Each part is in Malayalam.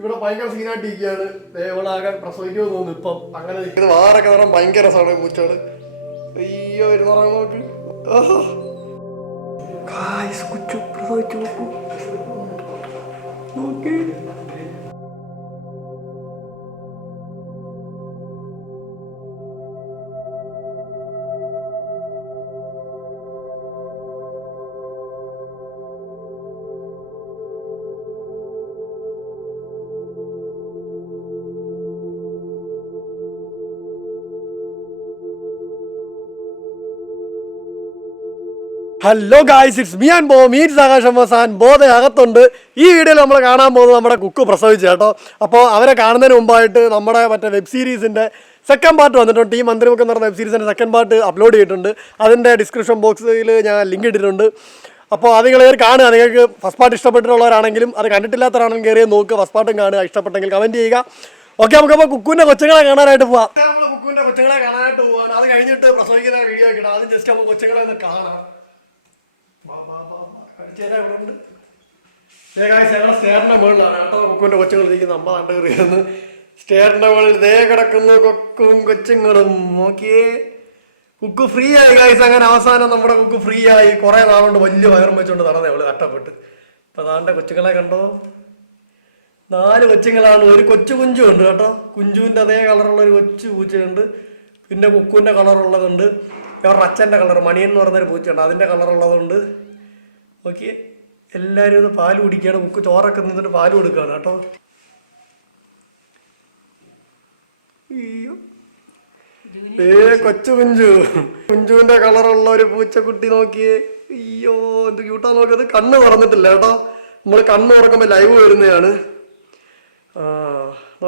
ഇവിടെ ഭയങ്കര സീനായിട്ടിരിക്കുകയാണ്. ദേവളാകെ പ്രസവിക്കുമെന്ന് തോന്നുന്നു ഇപ്പം. അങ്ങനെ ഇത് വാറൊക്കെ നിറം ഭയങ്കര രസമാണ് പൂച്ചകള്. അയ്യോ ഒരു നിറം നോക്ക്. കുച്ചു പ്രസവിച്ചു നോക്ക്. Hello guys, it's me and ബോ മീറ്റ്സ് ആകാശമസാൻ ബോധ അകത്തുണ്ട്. ഈ വീഡിയോയിൽ നമ്മൾ കാണാൻ പോകുന്നത് നമ്മുടെ കുക്ക് പ്രസവിച്ചു കേട്ടോ. അപ്പോൾ അവരെ കാണുന്നതിന് മുമ്പായിട്ട് നമ്മുടെ മറ്റേ വെബ് സീരീസിൻ്റെ സെക്കൻഡ് പാർട്ട് വന്നിട്ടുണ്ട്. ഈ മന്ത്രിമുഖം എന്ന് പറഞ്ഞ വെബ് സീരീസിൻ്റെ സെക്കൻഡ് പാർട്ട് അപ്ലോഡ് ചെയ്തിട്ടുണ്ട്. അതിൻ്റെ ഡിസ്ക്രിപ്ഷൻ ബോക്സിൽ ഞാൻ ലിങ്ക് ഇട്ടിട്ടുണ്ട്. അപ്പോൾ അത് നിങ്ങൾ കാണുക. നിങ്ങൾക്ക് ഫസ്റ്റ് പാർട്ട് ഇഷ്ടപ്പെട്ടിട്ടുള്ളവരാണെങ്കിലും അത് കണ്ടിട്ടില്ലാത്തവരാണെങ്കിലും കയറി നോക്കുക. ഫസ്റ്റ് പാർട്ടും കാണുക. ഇഷ്ടപ്പെട്ടെങ്കിൽ കമൻറ്റ് ചെയ്യുക. ഓക്കെ, നമുക്കപ്പോൾ കുക്കുവിൻ്റെ കൊച്ചുങ്ങളെ കാണാനായിട്ട് പോവാം. നമ്മൾ കുക്കുവിൻ്റെ കൊച്ചുങ്ങളെ കാണാനായിട്ട് പോവാണ്. അത് കഴിഞ്ഞിട്ട് പ്രസവിക്കുന്ന വീഡിയോ ഒക്കെ ഇടാം. ആദ്യം ജസ്റ്റ് നമുക്ക് കൊച്ചുങ്ങളെ ഒന്ന് കാണാം. സ്റ്റേറിന്റെ മുകളിലാണ് കേട്ടോ കുക്കുവിന്റെ കൊച്ചുങ്ങൾ ഇരിക്കുന്നത്. അമ്മ കണ്ടു കയറിയെന്ന് സ്റ്റേറിന്റെ മുകളിൽ ദേ കിടക്കുന്നു കൊക്കും കൊച്ചുങ്ങളും. നോക്കിയേ, കുക്ക് ഫ്രീ ആയി ഗൈസ്. അങ്ങനെ അവസാനം നമ്മുടെ കുക്ക് ഫ്രീ ആയി. കുറെ നാളുകൊണ്ട് വലിയ വയറും വെച്ചോണ്ട് നടന്നേ അവള് കഷ്ടപ്പെട്ട്. ഇപ്പൊ താണ്ടെ കൊച്ചുങ്ങളെ കണ്ടോ, 4 കൊച്ചുങ്ങളാണ്. ഒരു കൊച്ചു കുഞ്ചും ഉണ്ട് കേട്ടോ. കുഞ്ചുവിന്റെ അതേ കളറുള്ള ഒരു കൊച്ചു പൂച്ചയുണ്ട്. പിന്നെ കുക്കുവിന്റെ കളറുള്ളതുണ്ട്. ഇവരുടെ അച്ഛൻ്റെ കളർ മണിയൻ എന്ന് പറഞ്ഞൊരു പൂച്ചയുണ്ട്, അതിൻ്റെ കളറുള്ളതുണ്ട്. ഓക്കെ, എല്ലാവരും ഒന്ന് പാല് കുടിക്കുകയാണ്. കുക്ക് ചോറൊക്കെ നിന്നിട്ട് പാല് കൊടുക്കുകയാണ് കേട്ടോ. അയ്യോ കൊച്ചു കുഞ്ചുവിൻ്റെ കളറുള്ള ഒരു പൂച്ചക്കുട്ടി നോക്കിയേ. അയ്യോ എന്ത് ക്യൂട്ടാ നോക്കിയത്. കണ്ണ് തുറന്നിട്ടില്ല കേട്ടോ. നമ്മൾ കണ്ണ് തുറക്കുമ്പോൾ ലൈവ് വരുന്നതാണ്.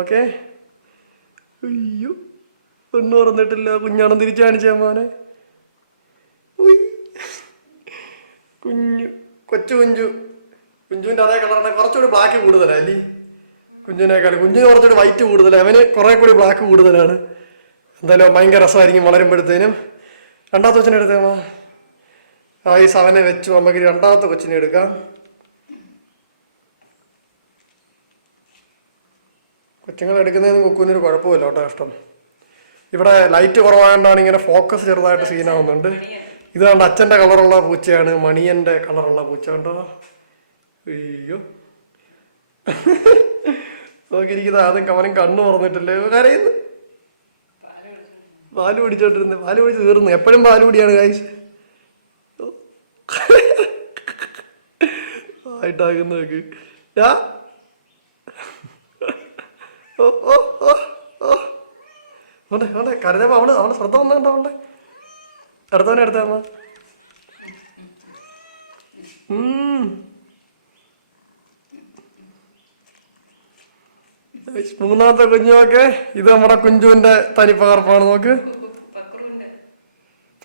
ഓക്കെ, അയ്യോ കണ്ണ് തുറന്നിട്ടില്ല. കുഞ്ഞാണെന്ന് തിരിച്ചു കാണിച്ചാൽ മോനെ. കൊച്ചു കുഞ്ചുവിൻ്റെ അതേ കളറാണ്. കുറച്ചുകൂടി ബ്ലാക്ക് കൂടുതലാണ് അല്ലേ കുഞ്ചിനേക്കാൾ. കുഞ്ചിന് കുറച്ചുകൂടി വൈറ്റ് കൂടുതലാണ്. അവന് കുറെ കൂടി ബ്ലാക്ക് കൂടുതലാണ്. എന്തായാലും ഭയങ്കര രസമായിരിക്കും വളരുമ്പോഴത്തേനും. രണ്ടാമത്തെ കൊച്ചിനെ എടുത്തേമ്മ. ഈ അവനെ വെച്ചു. നമുക്ക് രണ്ടാമത്തെ കൊച്ചിനെ എടുക്കാം. കൊച്ചുങ്ങളെ എടുക്കുന്നതിന് കുക്കുവിനൊരു കുഴപ്പമില്ല കേട്ടോ. ഇഷ്ടം. ഇവിടെ ലൈറ്റ് കുറവായതുകൊണ്ടാണ് ഇങ്ങനെ ഫോക്കസ് ചെറുതായിട്ട് സീനാവുന്നുണ്ട്. ഇത് കണ്ട അച്ഛൻ്റെ കളറുള്ള പൂച്ചയാണ്, മണിയൻ്റെ കളറുള്ള പൂച്ച കണ്ടോ. അയ്യോ നോക്കിയിരിക്കുന്നത്. ആദ്യം അവനും കണ്ണു തുറന്നിട്ടില്ലേ, കരയുന്നു. പാല് പിടിച്ചോണ്ടിരുന്നു. പാല് പിടിച്ച് തീർന്നു. എപ്പോഴും പാല് പിടിയാണ് കാഴ്ച ആയിട്ടാകുന്ന നോക്ക്. ഓ കരഞ്ഞപ്പോ അവള് ശ്രദ്ധ വന്നുണ്ടോ. അവളുടെ അടുത്തവനെ എടുത്താമ്മ. മൂന്നാമത്തെ കുഞ്ഞുമൊക്കെ ഇത് നമ്മുടെ കുഞ്ചുവിന്റെ തനിപ്പകർപ്പാണ്. നോക്ക്,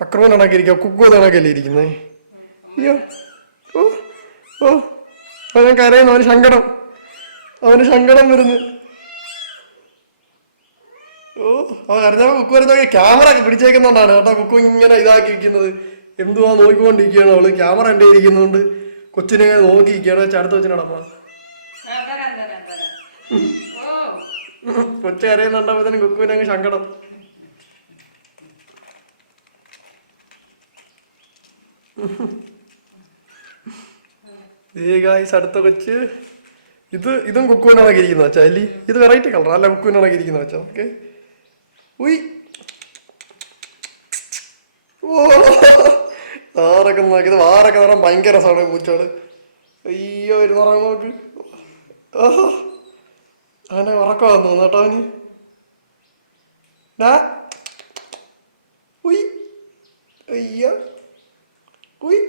പക്രൂൻ കണക്കിരിക്കുക. കുക്കു കണക്കല്ലേ ഇരിക്കുന്നേ. അയ്യോ ഓ ഓ അവൻ കരയുന്നു. അവന് സങ്കടം വരുന്നു. ഓ അവൻ കരഞ്ഞപ്പോ കുക്കു വരുന്ന ക്യാമറ ഒക്കെ പിടിച്ചേക്കുന്നോണ്ടാണ് കേട്ടോ കുക്കു ഇങ്ങനെ ഇതാക്കി ഇരിക്കുന്നത്. എന്തുവാ നോക്കിക്കൊണ്ടിരിക്കുകയാണ് അവള്. ക്യാമറ എൻ്റെ ഇരിക്കുന്നുണ്ട്. കൊച്ചിനെ നോക്കിയിരിക്കുകയാണ്. വെച്ചാൽ അടുത്ത കൊച്ചിനെ നടന്ന കൊച്ചു കരയുന്നുണ്ടാവുമ്പോ കുക്കുവിനെ അങ്ങ് സങ്കടം. അടുത്ത കൊച്ച് ഇതും കുക്കുവിനാണൊക്കെ ഇരിക്കുന്ന വെച്ചാ അല്ലേ. ഇത് വെറൈറ്റി കളർ അല്ല, കുക്കുവിനാണൊക്കെ ഇരിക്കുന്ന വെച്ചാ. ഓക്കെ, ഉയ് ഓ ആറൊക്കെ നോക്കിയത്. വാറൊക്കെ നിറം ഭയങ്കര രസമാണ് പൂച്ചകള്. അയ്യോ ഒരു നിറം നോക്ക്. അവനെ ഉറക്കം വന്നു കേട്ടോ അവന്. അയ്യോ ഉയ്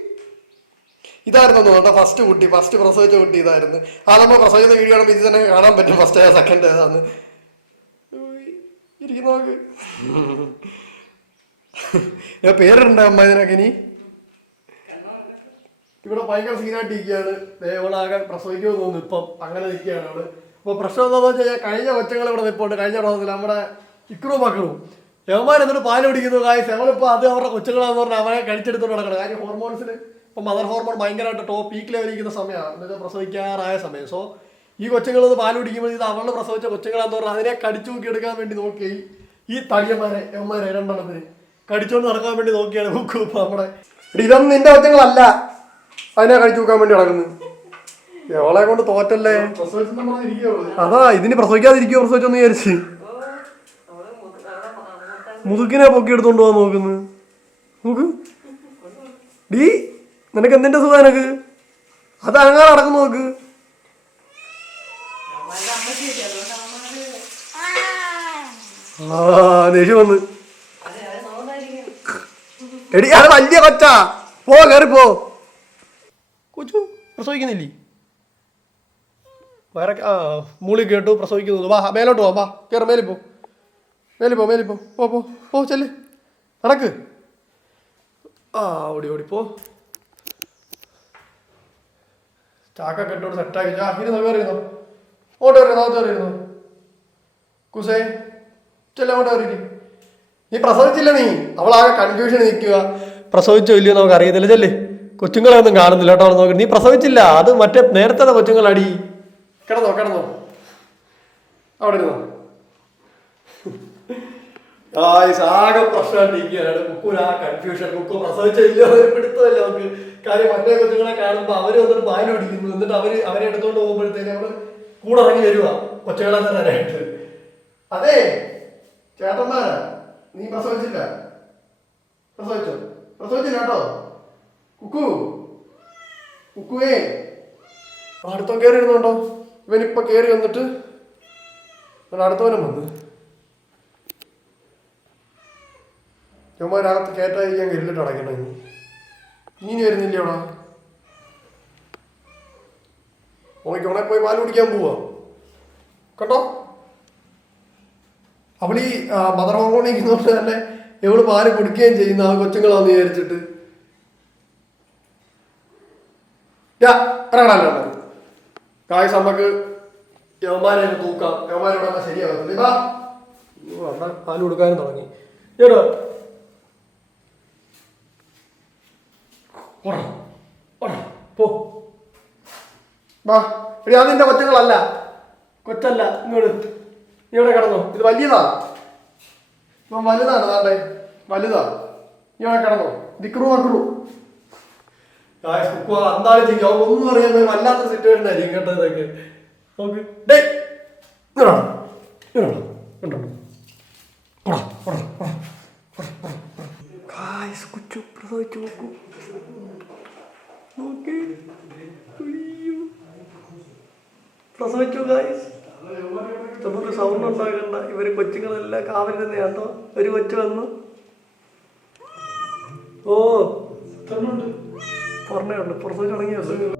ഇതായിരുന്നു കേട്ടോ ഫസ്റ്റ് കുട്ടി. ഫസ്റ്റ് പ്രസവിച്ച കുട്ടി ഇതായിരുന്നു. നമ്മൾ പ്രസവിക്കുന്ന വീഡിയോ ആണെങ്കിൽ ഇത് തന്നെ കാണാൻ പറ്റും. ഫസ്റ്റ് സെക്കൻഡ് ഏതാന്ന് ഇരിക്കുന്ന നോക്ക്. പേരുണ്ടോ അമ്മ ഇതിനൊക്കെ ഇനി? ഇവിടെ ഭയങ്കര സീനായിട്ടിരിക്കുകയാണ്. ദേവളാകെ പ്രസവിക്കുമെന്ന് തോന്നുന്നു ഇപ്പം. അങ്ങനെ നിൽക്കുകയാണ് അവള്. അപ്പോൾ പ്രശ്നം എന്താണെന്ന് വെച്ച് കഴിഞ്ഞാൽ കഴിഞ്ഞ കൊച്ചങ്ങൾ ഇവിടെ നിൽപ്പുണ്ട്. കഴിഞ്ഞ പ്രാവശ്യത്തിൽ നമ്മുടെ ഇക്രു മക്കളും യവന്മാർ എന്നിട്ട് പാല് പിടിക്കുന്നു. കാര്യം സെവളിപ്പോൾ അത് അവരുടെ കൊച്ചുങ്ങളാന്ന് പറഞ്ഞാൽ അവനെ കഴിച്ചെടുത്തോണ്ട് നടക്കണം. കാര്യം ഹോർമോൺസിന് ഇപ്പം മദർ ഹോർമോൺ ഭയങ്കരമായിട്ട് ടോപ്പ് പീക്ക് ലെവലിരിക്കുന്ന സമയമാണ്. എന്നുവെച്ചാൽ പ്രസവിക്കാറായ സമയം. സോ ഈ കൊച്ചുങ്ങളൊന്ന് പാല് കുടിക്കുമ്പോൾ ഇത് അവള് പ്രസവിച്ച കൊച്ചുങ്ങളാന്ന് പറഞ്ഞാൽ അതിനെ കടിച്ചു നോക്കി എടുക്കാൻ വേണ്ടി നോക്കി ഈ തടിയന്മാരെ യവന്മാരെ രണ്ടെണ്ണത്തിന് കടിച്ചോണ്ട് നടക്കാൻ വേണ്ടി നോക്കിയാണ് കുക്കു നമ്മുടെ. ഇതൊന്നും നിന്റെ കൊച്ചുങ്ങളല്ല അതിനെ കടിച്ചു നോക്കാൻ വേണ്ടി നടക്കുന്നത്. എവളെ കൊണ്ട് തോറ്റല്ലേ. അതാ ഇതിന് പ്രസവിക്കാതിരിക്കുവോ പ്രസവിച്ചൊന്ന് വിചാരിച്ച് മുതുക്കിനെ പൊക്കി എടുത്തോണ്ട് പോവാൻ നോക്കുന്നു. നോക്ക് ഡീ, നിനക്ക് എന്തിന്റെ സുഖം നിനക്ക്? അത് അങ്ങനെ നടക്കുന്നു നോക്ക്. ദേഷ്യം വന്ന് എടി അത് വലിയ കൊച്ചാ. പോ കയറിപ്പോ. കൊച്ചു പ്രസവിക്കുന്നില്ലേ? വേറെ മൂളി കേട്ടു പ്രസവിക്കുന്നു. വാ മേലോട്ട് പോ. വാ കയറി മേലിപ്പോ മേലിപ്പോ പോ പോ പോ ചെല്ല് നടക്ക്. ഓടി ഓടിപ്പോ. ചാക്കൊക്കെ ഇട്ടോട് സെറ്റാക്കി. ഇരുന്നോ കയറിയിരുന്നോ? ഓട്ടോ കയറിയിരുന്നോ കുസേ? ചെല്ല അങ്ങോട്ട് കയറി. നീ പ്രസവിച്ചില്ല. നീ അവളാകെ കൺഫ്യൂഷൻ നിൽക്കുക. പ്രസവിച്ചോ ഇല്ലയോ നമുക്ക് അറിയത്തില്ല. ചെല്ലേ കൊച്ചുങ്ങളെ ഒന്നും കാണുന്നില്ല കേട്ടോ. അവിടെ നോക്കി. നീ പ്രസവിച്ചില്ല. അത് മറ്റേ നേരത്തെ കൊച്ചുങ്ങളടി. കിടന്നോ അവിടെ ഇരുന്നോ. ആകെ പ്രശ്നമായിട്ടിരിക്കുകയാണ്. കുക്കൂര് ആ കൺഫ്യൂഷൻ. കുക്കു പ്രസവിച്ചില്ലോ പിടുത്തമല്ല നമുക്ക്. കാര്യം മറ്റേ കൊച്ചുങ്ങളെ കാണുമ്പോൾ അവര് വന്നിട്ട് പാല് പിടിക്കുന്നു. എന്നിട്ട് അവരെ എടുത്തോണ്ട് പോകുമ്പോഴത്തേക്ക് അവള് കൂടെ ഇറങ്ങി വരുവാ കൊച്ചുങ്ങളെ തരാനായിട്ട്. അതെ ചേട്ടന്മാരാ, നീ പ്രസവിച്ചില്ല. പ്രസവിച്ചില്ല കേട്ടോ കുക്കുവേ. അടുത്തോ കയറി ഇരുന്നുണ്ടോ? ഇവനിപ്പൊ കയറി വന്നിട്ട് അടുത്തവനും വന്ന് ചുമ്മാരകത്ത് കയറ്റാതിരിക്കാൻ കരുതിട്ട് അടയ്ക്കണേ. നീ വരുന്നില്ലേ അവിടെ? ഓണെ പോയി പാല് കുടിക്കാൻ പോവാ കേട്ടോ. അവളീ മദർ ഹോർമോണിക്കുന്നതുകൊണ്ട് തന്നെ ഇവള് പാല് കുടിക്കുകയും ചെയ്യുന്ന ആ കൊച്ചുങ്ങളാന്ന് വിചാരിച്ചിട്ട് ഇറങ്ങണല്ലോ. കായസ് നമുക്ക് യവന്മാരെ തൂക്കാം. യവന്മാരോടെ ശരിയാകത്തില്ല. അവിടെ പാല് കൊടുക്കാനും തുടങ്ങി കേട്ടോ. പോ വാ. എടി അതിന്റെ കൊച്ചുങ്ങളല്ല, കൊച്ചല്ല. ഇങ്ങോട്ട് നീ ഇവിടെ കിടന്നോ. ഇത് വലിയതാ. ഇപ്പം വലുതാണ്. നാട്ടെ വലുതാ. നീ ഇവിടെ കിടന്നോ. ദിക്രു മക്രു കുക്കു എന്താളും ചെയ്യും. ഒന്നും അറിയാൻ വല്ലാത്ത സിറ്റുവേഷൻ ആയിരിക്കും കേട്ടോ. ഇതൊക്കെ നോക്ക്. ഡേ കൊച്ചു പ്രസവിച്ചു നോക്കൂ. പ്രസവിച്ചു ഗായ്സ്. നമുക്ക് സൗണ്ട് ഉണ്ടാകണ്ട. ഇവര് കൊച്ചുങ്ങളെല്ലാം കാവൽ തന്നെ കേട്ടോ. ഒരു കൊച്ചു വന്നു. പറഞ്ഞുണ്ട് പ്രസവിച്ചു തുടങ്ങിയല്ലോ.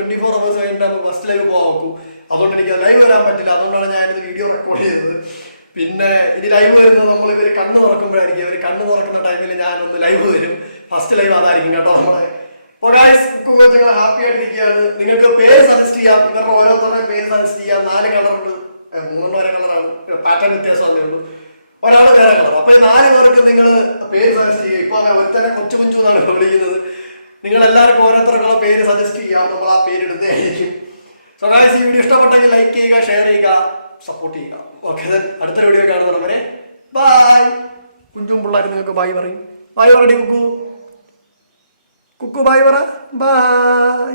24 hours കഴിഞ്ഞിട്ട് നമുക്ക് ഫസ്റ്റ് ലൈവ് പോകാൻ നോക്കും. അതുകൊണ്ട് എനിക്ക് ലൈവ് വരാൻ പറ്റില്ല. അതുകൊണ്ടാണ് ഞാനിത് വീഡിയോ റെക്കോർഡ് ചെയ്തത്. പിന്നെ ഇനി ലൈവ് വരുന്നത് നമ്മൾ ഇവർ കണ്ണ് തുറക്കുമ്പോഴായിരിക്കും. ഇവർ കണ്ണ് തുറക്കുന്ന ടൈമിൽ ഞാനൊന്ന് ലൈവ് വരും. ഫസ്റ്റ് ലൈവ് അതായിരിക്കും കേട്ടോ നമ്മളെ. അപ്പോൾ ഗൈസ് കുക്കുകൊച്ചുങ്ങൾ ഹാപ്പി ആയിട്ടിരിക്കുകയാണ്. നിങ്ങൾക്ക് പേര് സജസ്റ്റ് ചെയ്യാം. ഇവരുടെ ഓരോരുത്തരുടെയും പേര് സജസ്റ്റ് ചെയ്യാം. 4 കളറുണ്ട്, 3 ഒരേ കളറാണ്, പാറ്റേൺ വ്യത്യാസമേ ഉള്ളൂ. ഒരാൾ വേറെ കളർ. അപ്പൊ ഈ 4 പേർക്ക് നിങ്ങൾ പേര് സജസ്റ്റ് ചെയ്യുക. ഇപ്പൊ ഒരുത്തന്നെ കൊച്ചു കുഞ്ചു എന്നാണ് വിളിക്കുന്നത്. നിങ്ങൾ എല്ലാവർക്കും ഓരോരുത്തർക്കുള്ള പേര് സജസ്റ്റ് ചെയ്യാം. നമ്മൾ ആ പേര് ഇടുന്നതായിരിക്കും. സോ ഗൈസ് ഈ വീഡിയോ ഇഷ്ടപ്പെട്ടെങ്കിൽ ലൈക്ക് ചെയ്യുക, ഷെയർ ചെയ്യുക, സപ്പോർട്ട് ചെയ്യുക. ഓക്കെ, അടുത്ത വീഡിയോ കാണുന്നത് വരെ ബൈ. കുഞ്ചും പിള്ളേരും നിങ്ങൾക്ക് ബൈ പറയും. ബൈ പറയടി കുക്കു. കുക്കു ബൈ പറ. ബൈ.